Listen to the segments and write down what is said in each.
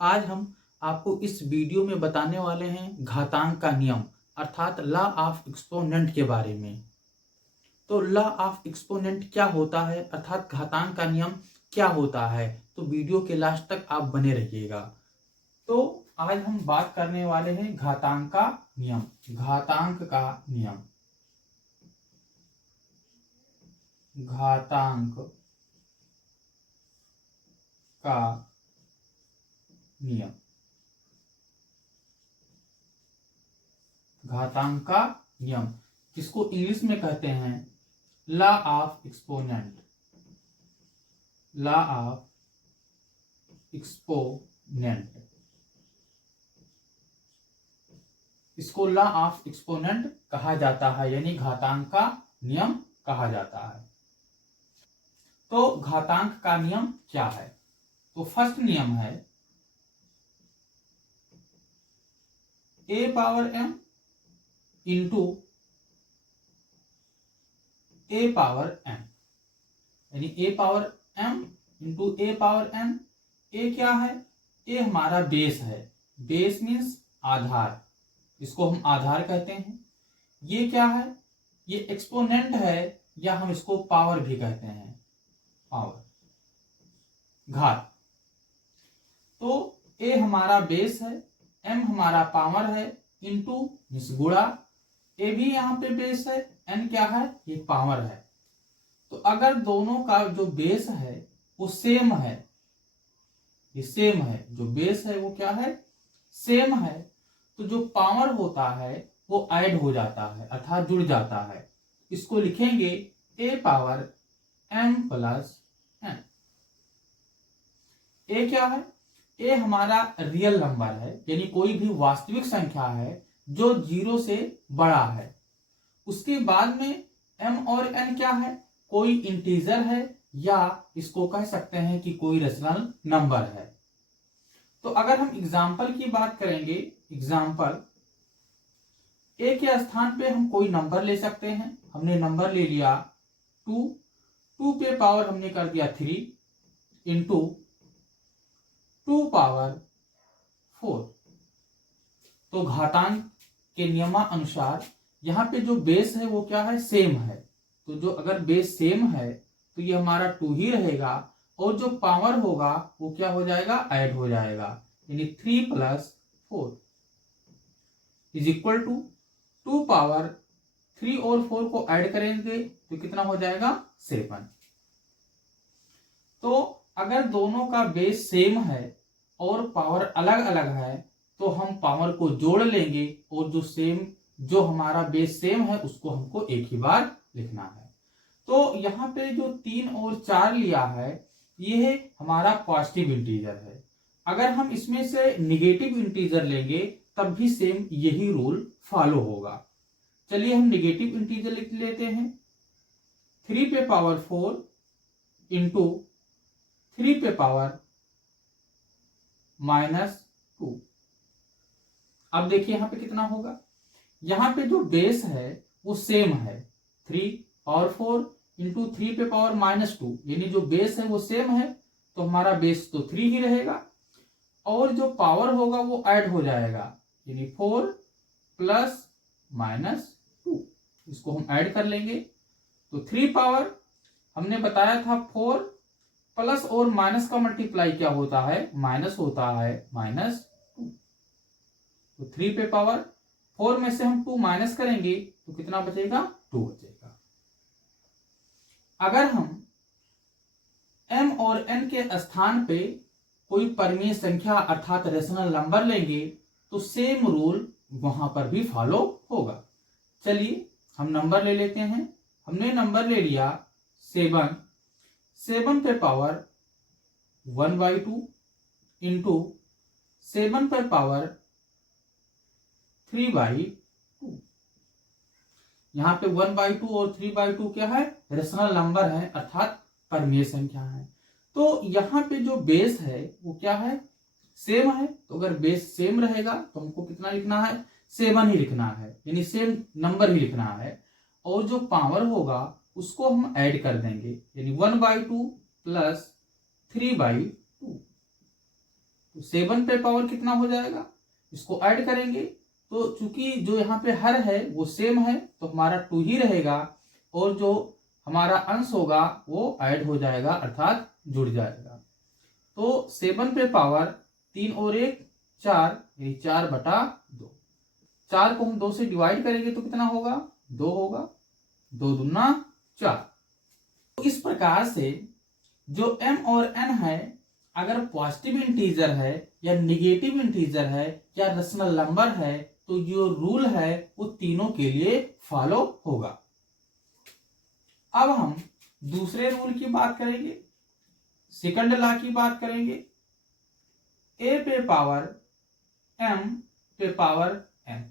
आज हम आपको इस वीडियो में बताने वाले हैं घातांक का नियम अर्थात लॉ ऑफ एक्सपोनेंट के बारे में। तो लॉ ऑफ एक्सपोनेंट क्या होता है अर्थात घातांक का नियम क्या होता है, तो वीडियो के लास्ट तक आप बने रहिएगा। तो आज हम बात करने वाले हैं घातांक का नियम। घातांक का नियम, घातांक का नियम, घातांक का नियम जिसको इंग्लिश में कहते हैं law of exponent, law of exponent. इसको लॉ ऑफ एक्सपोनेंट कहा जाता है, यानी घातांक का नियम कहा जाता है। तो घातांक का नियम क्या है? तो फर्स्ट नियम है a power m into a power n, यानी a power m into a power n। a क्या है? a हमारा बेस है, बेस मीन्स आधार, इसको हम आधार कहते हैं। ये क्या है? ये एक्सपोनेंट है, या हम इसको पावर भी कहते हैं, पावर, घात। तो a हमारा बेस है, m हमारा पावर है, इंटू गुणा, a भी यहाँ पे बेस है, n क्या है? ये पावर है। तो अगर दोनों का जो बेस है वो सेम है, ये सेम है, जो बेस है वो क्या है? सेम है, तो जो पावर होता है वो ऐड हो जाता है अर्थात जुड़ जाता है। इसको लिखेंगे a power m plus n। a क्या है? a हमारा रियल नंबर है, यानी कोई भी वास्तविक संख्या है जो 0 से बड़ा है। उसके बाद में m और n क्या है? कोई इंटीजर है, या इसको कह सकते हैं कि कोई रेशनल नंबर है। तो अगर हम एग्जाम्पल की बात करेंगे, एग्जाम्पल a के स्थान पे हम कोई नंबर ले सकते हैं। हमने नंबर ले लिया 2 पे पावर हमने कर दिया 3 इंटू 2 पावर 4। तो घातांक के नियमानुसार यहाँ पे जो बेस है वो क्या है? सेम है। तो जो अगर बेस सेम है तो ये हमारा 2 ही रहेगा, और जो पावर होगा वो क्या हो जाएगा? ऐड हो जाएगा, यानी 3 plus 4 is equal to 2 power 3 और 4 को ऐड करेंगे तो कितना हो जाएगा? 7। तो अगर दोनों का बेस सेम है और पावर अलग अलग है तो हम पावर को जोड़ लेंगे, और जो हमारा बेस सेम है उसको हमको एक ही बार लिखना है। तो यहाँ पे जो 3 और 4 लिया है ये हमारा पॉजिटिव इंटीजर है। अगर हम इसमें से निगेटिव इंटीजर लेंगे तब भी सेम यही रूल फॉलो होगा। चलिए हम निगेटिव इंटीजर लिख लेते हैं। 3 पे पावर 4 इंटू 3 पे पावर -2। अब देखिए यहाँ पे कितना होगा? यहाँ पे जो बेस है वो सेम है, 3 पावर 4 इंटू 3 पे पावर -2, यानी जो बेस है वो सेम है, तो हमारा बेस तो 3 ही रहेगा, और जो पावर होगा वो ऐड हो जाएगा, यानी 4 प्लस -2। इसको हम ऐड कर लेंगे तो 3 पावर, हमने बताया था 4 प्लस और माइनस का मल्टीप्लाई क्या होता है? माइनस होता है, -2। तो 3 पे पावर 4 में से हम 2 माइनस करेंगे तो कितना बचेगा? 2 बचेगा। अगर हम m और n के स्थान पे कोई परिमेय संख्या अर्थात रेशनल नंबर लेंगे तो सेम रूल वहां पर भी फॉलो होगा। चलिए हम नंबर ले लेते हैं। हमने नंबर ले लिया 7 पे पावर 1/2 इंटू 7 पे पावर 3/2। यहाँ पे 1/2 और 3/2 क्या है? रेशनल नंबर है अर्थात परिमेय संख्या है। तो यहाँ पे जो बेस है वो क्या है? सेम है। तो अगर बेस सेम रहेगा तो हमको कितना लिखना है? 7 ही लिखना है, यानी सेम नंबर ही लिखना है, और जो पावर होगा उसको हम ऐड कर देंगे, यानी 1/2 प्लस 3/2। तो 7 पे पावर कितना हो जाएगा, इसको ऐड करेंगे तो चूंकि जो यहाँ पे हर है वो सेम है तो हमारा 2 ही रहेगा, और जो हमारा अंश होगा वो ऐड हो जाएगा अर्थात जुड़ जाएगा। तो 7 पे पावर 3 और 1 4, यानी 4/2। 4 को हम 2 से डिवाइड करेंगे तो कितना होगा, 2 होगा, 2 दूना 4। तो इस प्रकार से जो m और n है, अगर पॉजिटिव इंटीजर है या निगेटिव इंटीजर है या रेशनल नंबर है, तो जो रूल है वो तीनों के लिए फॉलो होगा। अब हम दूसरे रूल की बात करेंगे, सेकंड लॉ की बात करेंगे। a पे पावर m पे पावर n,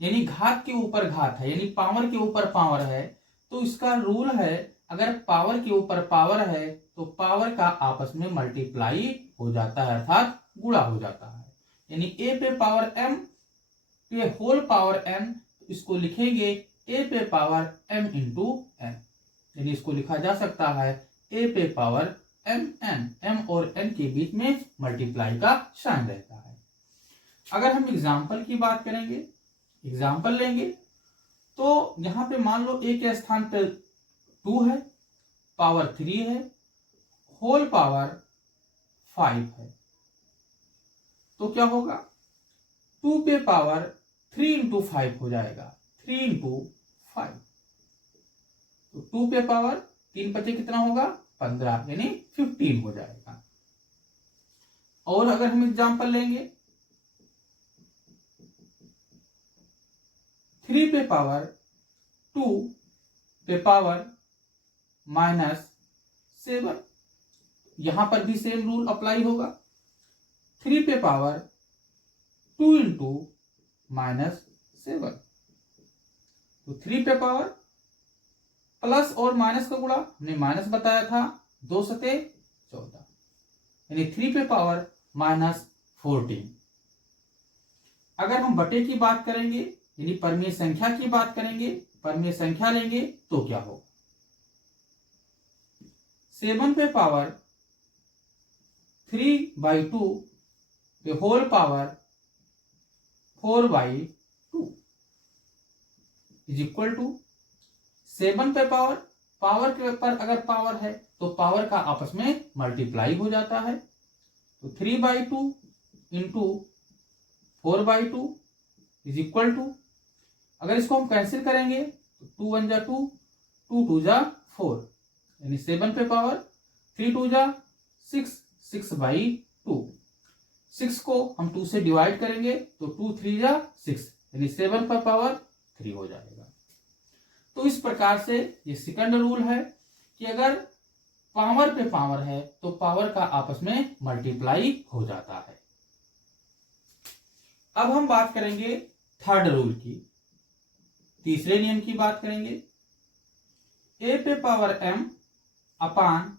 यानी घात के ऊपर घात है, यानी पावर के ऊपर पावर है, तो इसका रूल है अगर पावर के ऊपर पावर है तो पावर का आपस में मल्टीप्लाई हो जाता है अर्थात गुणा हो जाता है। यानी a पे पावर m पे होल पावर n, इसको लिखेंगे a पे पावर m इंटू n, यानी इसको लिखा जा सकता है a पे पावर mn, m और n के बीच में मल्टीप्लाई का साइन रहता है। अगर हम एग्जाम्पल की बात करेंगे, एग्जाम्पल लेंगे, तो यहां पे मान लो a के स्थान पे 2 है, पावर 3 है, होल पावर 5 है, तो क्या होगा, 2 पे पावर 3 इंटू 5 हो जाएगा, 3 इंटू 5। तो 2 पे पावर 3 बचे कितना होगा, 15, यानी 15 हो जाएगा। और अगर हम एग्जाम्पल लेंगे, 3 पे पावर 2 पे पावर -7, यहां पर भी सेम रूल अप्लाई होगा। 3 पे पावर 2 इंटू -7, तो 3 पे पावर प्लस और माइनस का गुणा, हमने माइनस बताया था, 2 सते 14, यानी 3 पे पावर -14। अगर हम बटे की बात करेंगे, यानी परमीय संख्या की बात करेंगे, परमीय संख्या लेंगे तो क्या होगा, 7 पे पावर 3/2 पे whole power 4/2 is equal to 7 पे पावर, पावर के ऊपर अगर पावर है तो पावर का आपस में मल्टीप्लाई हो जाता है, तो 3/2 इंटू 4/2 इज इक्वल टू, अगर इसको हम कैंसिल करेंगे तो 2 1 जा 2, 2 2 जा 4, यानी 7 पे पावर 3 2 जा 6, 6/2। 6 को हम 2 से डिवाइड करेंगे तो 2 3 जा 6, यानी 7 पर पावर 3 हो जाएगा। तो इस प्रकार से ये सेकंड रूल है कि अगर पावर पे पावर है तो पावर का आपस में मल्टीप्लाई हो जाता है। अब हम बात करेंगे थर्ड रूल की, तीसरे नियम की बात करेंगे। a पे पावर m अपान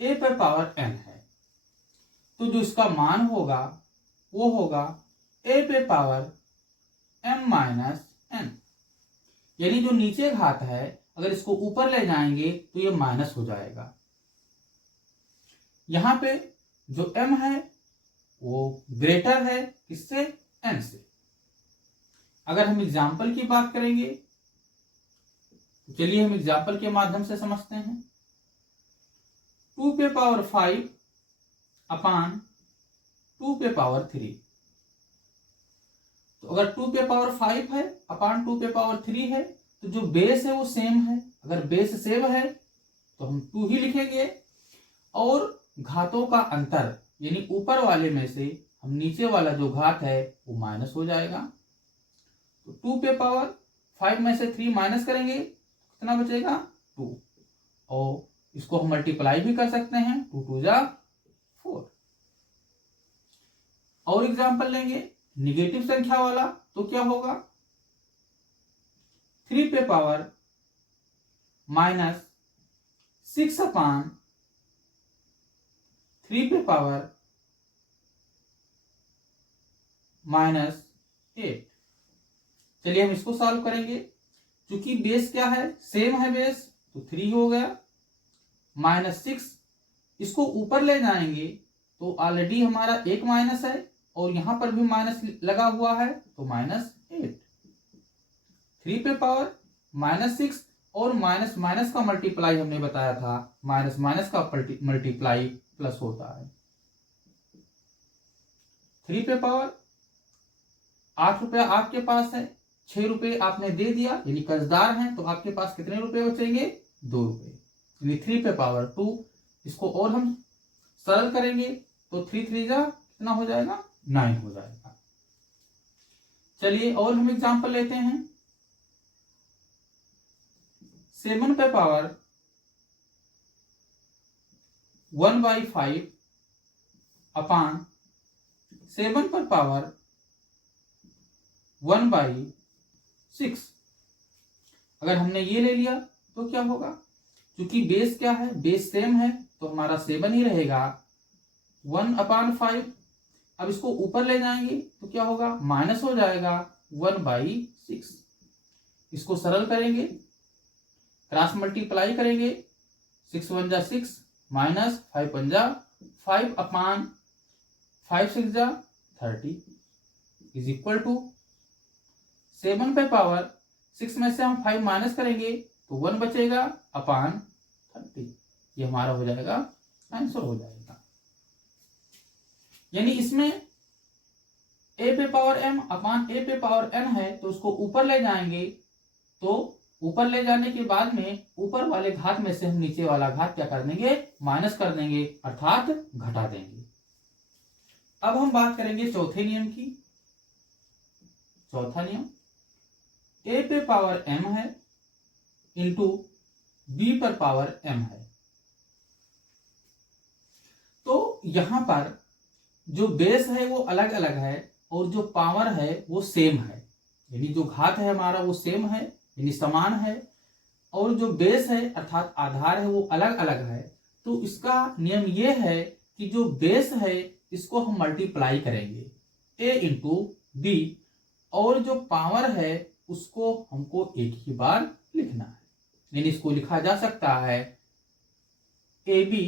a पे पावर n है, तो जो इसका मान होगा वो होगा a पे पावर m माइनस n, यानी जो नीचे घात है अगर इसको ऊपर ले जाएंगे तो ये माइनस हो जाएगा। यहां पे जो m है वो ग्रेटर है किससे, n से। अगर हम एग्जाम्पल की बात करेंगे तो चलिए हम एग्जाम्पल के माध्यम से समझते हैं। 2 पे पावर 5 अपान 2 पे पावर 3, तो अगर 2 पे पावर 5 है अपान 2 पे पावर 3 है तो जो बेस है वो सेम है, अगर बेस सेम है तो हम 2 ही लिखेंगे, और घातों का अंतर यानी ऊपर वाले में से हम नीचे वाला जो घात है वो माइनस हो जाएगा। तो 2 पे पावर 5 में से 3 माइनस करेंगे कितना बचेगा, 2, और इसको हम मल्टीप्लाई भी कर सकते हैं, 2 2 जा 4। और एग्जाम्पल लेंगे निगेटिव संख्या वाला, तो क्या होगा, 3 पे पावर -6 अपान 3 पे पावर -8। चलिए हम इसको सॉल्व करेंगे, क्योंकि बेस क्या है, सेम है बेस, तो 3 हो गया, -6 इसको ऊपर ले जाएंगे तो ऑलरेडी हमारा एक माइनस है और यहां पर भी माइनस लगा हुआ है, तो -8। 3 पे पावर -6 और माइनस माइनस का मल्टीप्लाई हमने बताया था, माइनस माइनस का मल्टीप्लाई प्लस होता है। 3 पे पावर 8 रुपया आपके पास है, 6 रुपये आपने दे दिया, यानी कर्जदार हैं, तो आपके पास कितने रुपए बचेंगे? 2 रुपये, यानी 3 पे पावर 2। इसको और हम सरल करेंगे तो 3 3 जा कितना हो जाएगा? 9 हो जाएगा। चलिए और हम एग्जांपल लेते हैं। 7 पे पावर 1/5 अपान 7 पर पावर 1/6। अगर हमने ये ले लिया तो क्या होगा? क्योंकि बेस क्या है? बेस सेम है, तो हमारा 7 ही रहेगा। 1/5, अब इसको ऊपर ले जाएंगे तो क्या होगा? माइनस हो जाएगा 1/6। इसको सरल करेंगे, क्रॉस मल्टीप्लाई करेंगे, 6 1 जा 6 माइनस 5 1 जा 5 अपान 5 6 जा 30 इज इक्वल टू 7 पे पावर 6 में से हम 5 माइनस करेंगे तो 1 बचेगा अपान 30। ये हमारा हो जाएगा, आंसर हो जाएगा। यानी इसमें a पे पावर m अपान a पे पावर n है, तो उसको ऊपर ले जाएंगे, तो ऊपर ले जाने के बाद में ऊपर वाले घात में से हम नीचे वाला घात क्या कर देंगे? माइनस कर देंगे, अर्थात घटा देंगे। अब हम बात करेंगे चौथे नियम की। चौथा नियम, a पे पावर m है इंटू b पर पावर m है। तो यहां पर जो बेस है वो अलग अलग है और जो पावर है वो सेम है, यानी जो घात है हमारा वो सेम है, यानी समान है, और जो बेस है अर्थात आधार है वो अलग अलग है। तो इसका नियम ये है कि जो बेस है इसको हम मल्टीप्लाई करेंगे a इंटू बी, और जो पावर है उसको हमको एक ही बार लिखना है, यानी इसको लिखा जा सकता है A B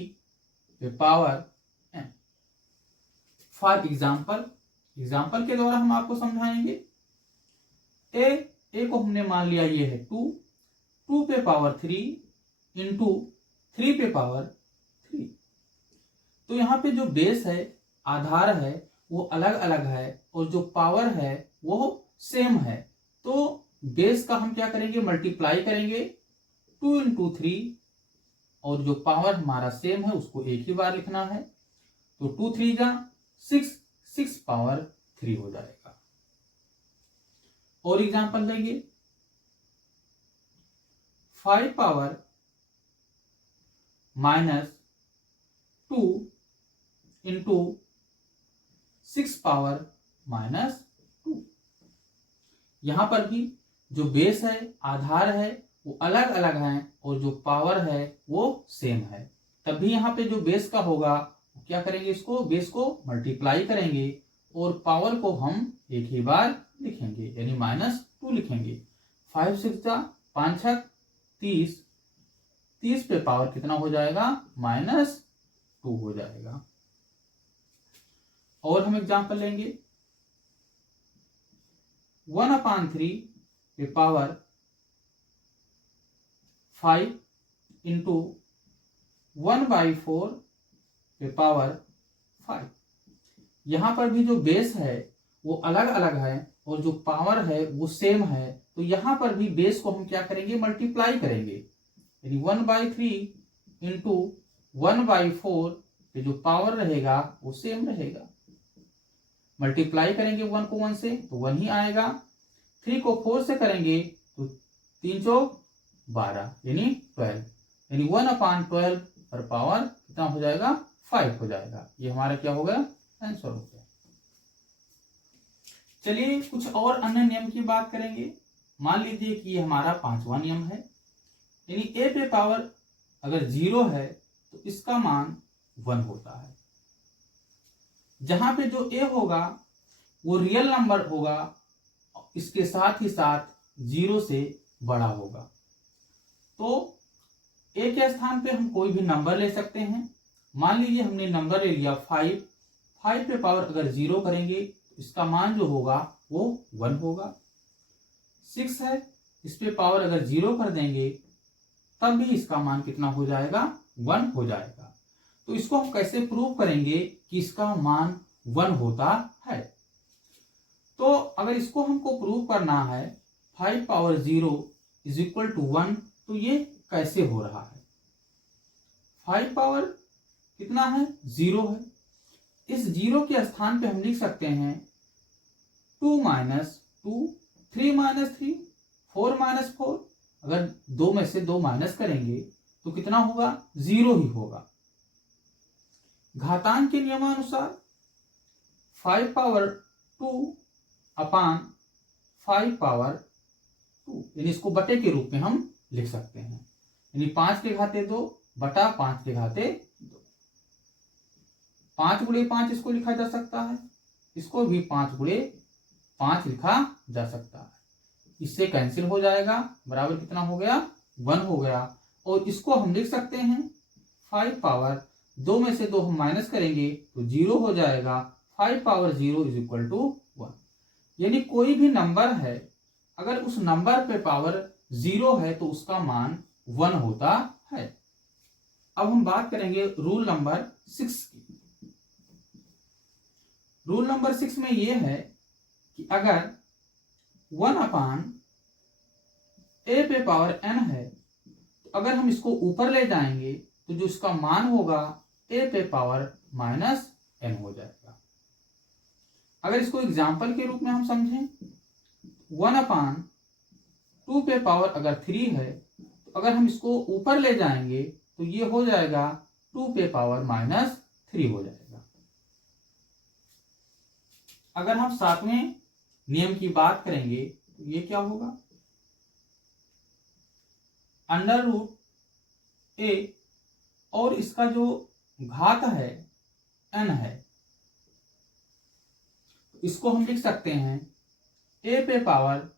power n। For example के द्वारा हम आपको समझाएंगे। ए को हमने मान लिया ये है 2 पे पावर 3 इंटू 3 पे पावर 3। तो यहाँ पे जो बेस है, आधार है, वो अलग अलग है और जो पावर है वो सेम है। तो बेस का हम क्या करेंगे? मल्टीप्लाई करेंगे 2 इंटू 3, और जो पावर हमारा सेम है उसको एक ही बार लिखना है, तो 2 3 जा 6 पावर 3 हो जाएगा। और एग्जांपल लेंगे, 5 पावर -2 इंटू 6 पावर -2। यहां पर भी जो बेस है, आधार है, वो अलग अलग हैं और जो पावर है वो सेम है। तब भी यहाँ पे जो बेस का होगा क्या करेंगे? इसको बेस को मल्टीप्लाई करेंगे और पावर को हम एक ही बार लिखेंगे, यानी -2 लिखेंगे। 5 6 जा 5 6 30, 30 पे पावर कितना हो जाएगा? -2 हो जाएगा। और हम एग्जांपल लेंगे, 1/3 पे पावर 5 इंटू 1/4 पे पावर 5। यहां पर भी जो बेस है वो अलग अलग है और जो पावर है वो सेम है। तो यहां पर भी बेस को हम क्या करेंगे? मल्टीप्लाई करेंगे, यानी 1/3 इंटू 1/4 पे जो पावर रहेगा वो सेम रहेगा। मल्टीप्लाई करेंगे 1 को 1 से तो 1 ही आएगा, 3 को 4 से करेंगे तो 3 चौक 12, यानी 12, यानी 1/12 पर पावर कितना हो जाएगा? 5 हो जाएगा। ये हमारा क्या होगा? आंसर हो गया। चलिए कुछ और अन्य नियम की बात करेंगे। मान लीजिए कि ये हमारा 5वां नियम है, यानी a पे पावर अगर 0 है तो इसका मान 1 होता है। जहां पे जो a होगा वो रियल नंबर होगा, इसके साथ ही साथ 0 से बड़ा होगा। तो a के स्थान पे हम कोई भी नंबर ले सकते हैं, मान लीजिए हमने नंबर ले लिया 5, 5 पे पावर अगर 0 करेंगे तो इसका मान जो होगा वो 1 होगा। 6 है, इस पे पावर अगर 0 कर देंगे तब भी इसका मान कितना हो जाएगा, 1 हो जाएगा। तो इसको हम कैसे प्रूव करेंगे कि इसका मान 1 होता है। तो अगर इसको हमको प्रूव करना है 5 पावर 0 इज इक्वल टू 1, तो ये कैसे हो रहा है। 5 पावर कितना है, 0 है। इस 0 के स्थान पे हम लिख सकते हैं 2 माइनस 2, 3 माइनस 3, 4 माइनस 4। अगर 2 में से 2 माइनस करेंगे तो कितना होगा, 0 ही होगा। घातांक के नियमानुसार 5 पावर 2 अपान 5 पावर 2, यानी इसको बटे के रूप में हम लिख सकते हैं, यानी 5 के घाते 2 बटा 5 के घाते 2। 5 गुणे 5 इसको लिखा जा सकता है, इसको भी 5 गुणे 5 लिखा जा सकता है। इससे कैंसिल हो जाएगा, बराबर कितना हो गया, 1 हो गया। और इसको हम लिख सकते हैं 5 पावर 2 में से 2 हम माइनस करेंगे तो 0 हो जाएगा। 5 पावर 0 इज इक्वल टू 1, यानी कोई भी नंबर है अगर उस नंबर पे पावर 0 है तो उसका मान 1 होता है। अब हम बात करेंगे रूल नंबर 6 की। रूल नंबर 6 में यह है कि अगर 1 अपान ए पे पावर n है तो अगर हम इसको ऊपर ले जाएंगे तो जो इसका मान होगा ए पे पावर माइनस n हो जाएगा। अगर इसको एग्जाम्पल के रूप में हम समझें, 1 अपान 2 पे पावर अगर 3 है तो अगर हम इसको ऊपर ले जाएंगे तो ये हो जाएगा 2 पे पावर माइनस 3 हो जाएगा। अगर हम 7वें नियम की बात करेंगे तो ये क्या होगा, अंडर रूट ए और इसका जो घात है n है, इसको हम लिख सकते हैं ए पे पावर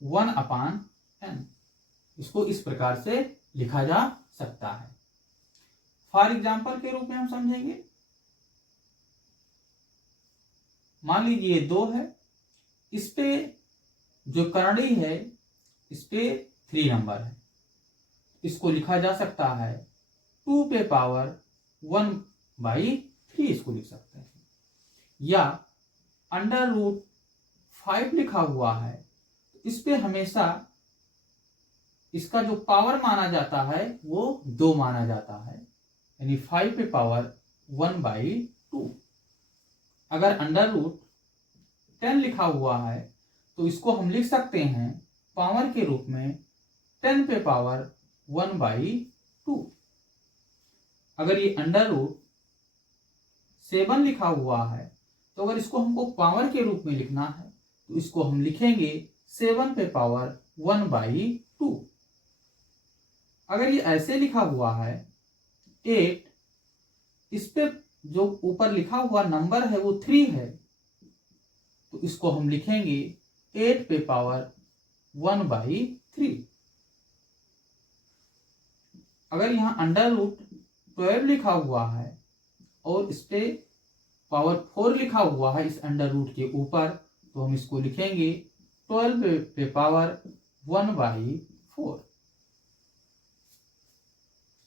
1 अपान n। इसको इस प्रकार से लिखा जा सकता है। फॉर एग्जाम्पल के रूप में हम समझेंगे, मान लीजिए 2 है, इस पे जो करड़ी है इस पे 3 नंबर है, इसको लिखा जा सकता है 2 पे पावर 1/3 इसको लिख सकते हैं। या अंडर रूट 5 लिखा हुआ है, इस पे हमेशा इसका जो पावर माना जाता है वो 2 माना जाता है, यानी 5 पे पावर 1/2। अगर अंडर रूट 10 लिखा हुआ है तो इसको हम लिख सकते हैं पावर के रूप में 10 पे पावर 1/2। अगर ये अंडर रूट 7 लिखा हुआ है तो अगर इसको हमको पावर के रूप में लिखना है तो इसको हम लिखेंगे 7 पे पावर 1/2। अगर ये ऐसे लिखा हुआ है 8, इस पे जो ऊपर लिखा हुआ नंबर है वो 3 है तो इसको हम लिखेंगे 8 पे पावर 1/3। अगर यहाँ अंडर रूट 12 लिखा हुआ है और इस पे पावर 4 लिखा हुआ है इस अंडर रूट के ऊपर, तो हम इसको लिखेंगे 12 पे पावर 1/4।